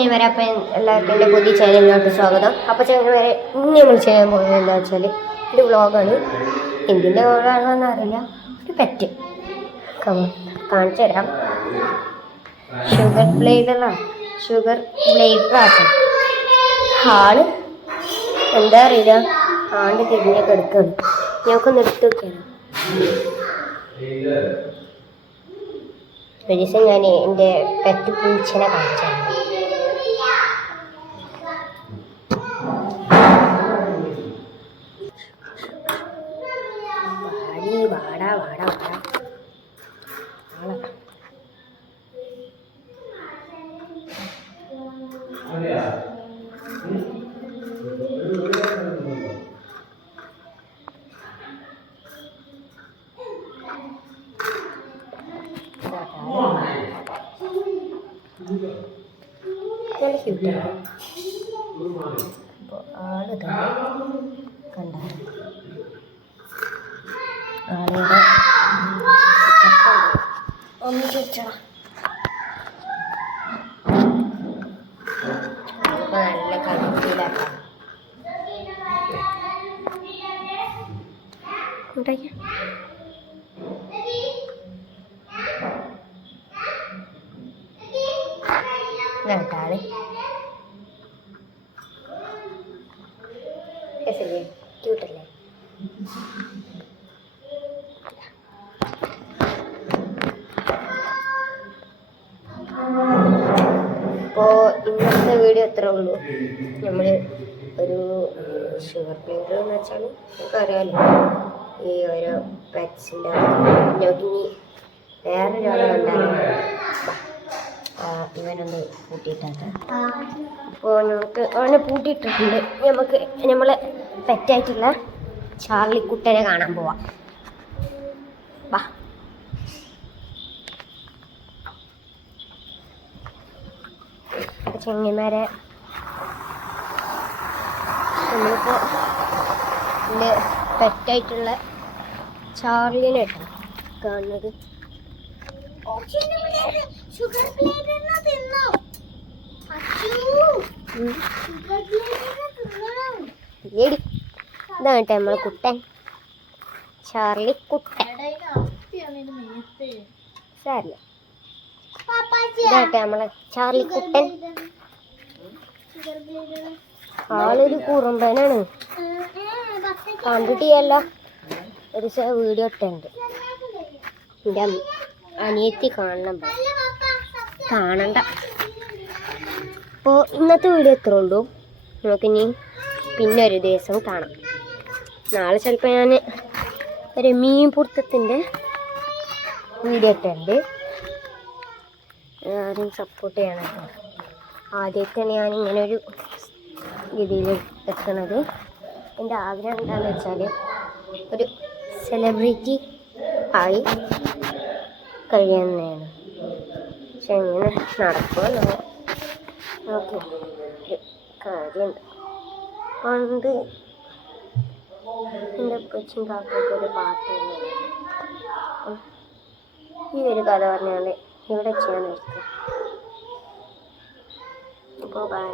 ചെങ്ങന്മാരെ, അപ്പം എല്ലാവർക്കും എൻ്റെ പുതിയ ചാനലിലോട്ട് സ്വാഗതം. അപ്പോൾ ചെങ്ങന്മാരെ, ഇന്ന് നമ്മൾ ചെയ്യാൻ പോകുന്നത് എന്താ വെച്ചാൽ ഒരു വ്ളോഗാണ്. എന്തിൻ്റെ വ്ളോഗാണെന്ന് അറിയില്ല, ഒരു പെറ്റ് കാണിച്ചു തരാം. ഷുഗർ ബ്ലേഡറാണ് ആള്. എന്താ അറിയില്ല, ആണ്ട് തിരിഞ്ഞൊക്കെ എടുക്കുകയാണ്. ഞങ്ങൾക്കൊന്ന് എടുത്ത് നോക്കിയാണ്. ഒരു ദിവസം ഞാൻ എൻ്റെ പെറ്റ് പൂച്ചനെ കാണിച്ചാണ്. വാടാ വാടാ വാടാ നല്ല ക്യൂട്ടാണ്. അപ്പോൾ ആള് കണ്ട ആളുടെ ഒന്ന് ചോദിച്ചോളാം. നല്ല കളിയിലാക്കാം. കേട്ടാള് ക്യൂട്ടല്ലേ? അപ്പോൾ ഇന്നത്തെ വീഡിയോ എത്ര ഉള്ളൂ. നമ്മൾ ഒരു ഷുഗർ ബ്ലേഡർ എന്ന് വെച്ചാൽ നമുക്ക് അറിയാമല്ലോ, ഈ ഓരോ പെറ്റ്സിൻ്റെ ഇനി വേറൊരാളെ കണ്ടാലും ഇവനൊന്ന് പൂട്ടിയിട്ടുണ്ട്. അപ്പോൾ നമുക്ക് അവനെ പൂട്ടിയിട്ടിട്ടുണ്ട്. നമുക്ക് നമ്മളെ പെറ്റായിട്ടുള്ള ചാർലിക്കുട്ടനെ കാണാൻ പോവാം. വാ. ചെങ്ങന്മാരെ, നമ്മളിപ്പോൾ എൻ്റെ പെറ്റായിട്ടുള്ള ചാർലിനെ കേട്ടോ കാണുന്നത്. ഇതാണ് കേട്ടോ നമ്മളെ കുട്ടൻ, ചാർലിക്കുട്ടൻ. സാരില്ല, ഇതാട്ടെ നമ്മളെ ചാർലിക്കുട്ടൻ. ആളൊരു കുറുമ്പനാണ്. കണ്ടിട്ടില്ല, ഒരു വീഡിയോ ഇട്ടുണ്ട്. എൻ്റെ അനിയത്തി കാണണ്ട. അപ്പോൾ ഇന്നത്തെ വീഡിയോ എത്ര ഉള്ളൂ. നമുക്കിനി പിന്നെ ഒരു ദിവസം കാണാം. നാളെ ചിലപ്പോൾ ഞാൻ ഒരു മീൻ പൊടുത്തത്തിൻ്റെ വീഡിയോ ഇട്ടുണ്ട്. ആരും സപ്പോർട്ട് ചെയ്യണം. ആദ്യമായിട്ടാണ് ഞാനിങ്ങനെ ഒരു രീതിയിൽ എത്തണത്. എൻ്റെ ആഗ്രഹം എന്താണെന്ന് വെച്ചാൽ ഒരു സെലിബ്രിറ്റി ആയി കഴിയുന്നതാണ്. പക്ഷെ എങ്ങനെ നടക്കുമല്ലോ. ഓക്കെ, ഒരു കാര്യമുണ്ട്. പണ്ട് എൻ്റെ കൊച്ചിൻ കാക്കൊക്കെ ഒരു പാട്ട് ഈ ഒരു കഥ പറഞ്ഞാൽ ഇവിടെ ചെയ്യാൻ നിർത്തും. അപ്പോൾ ബൈ.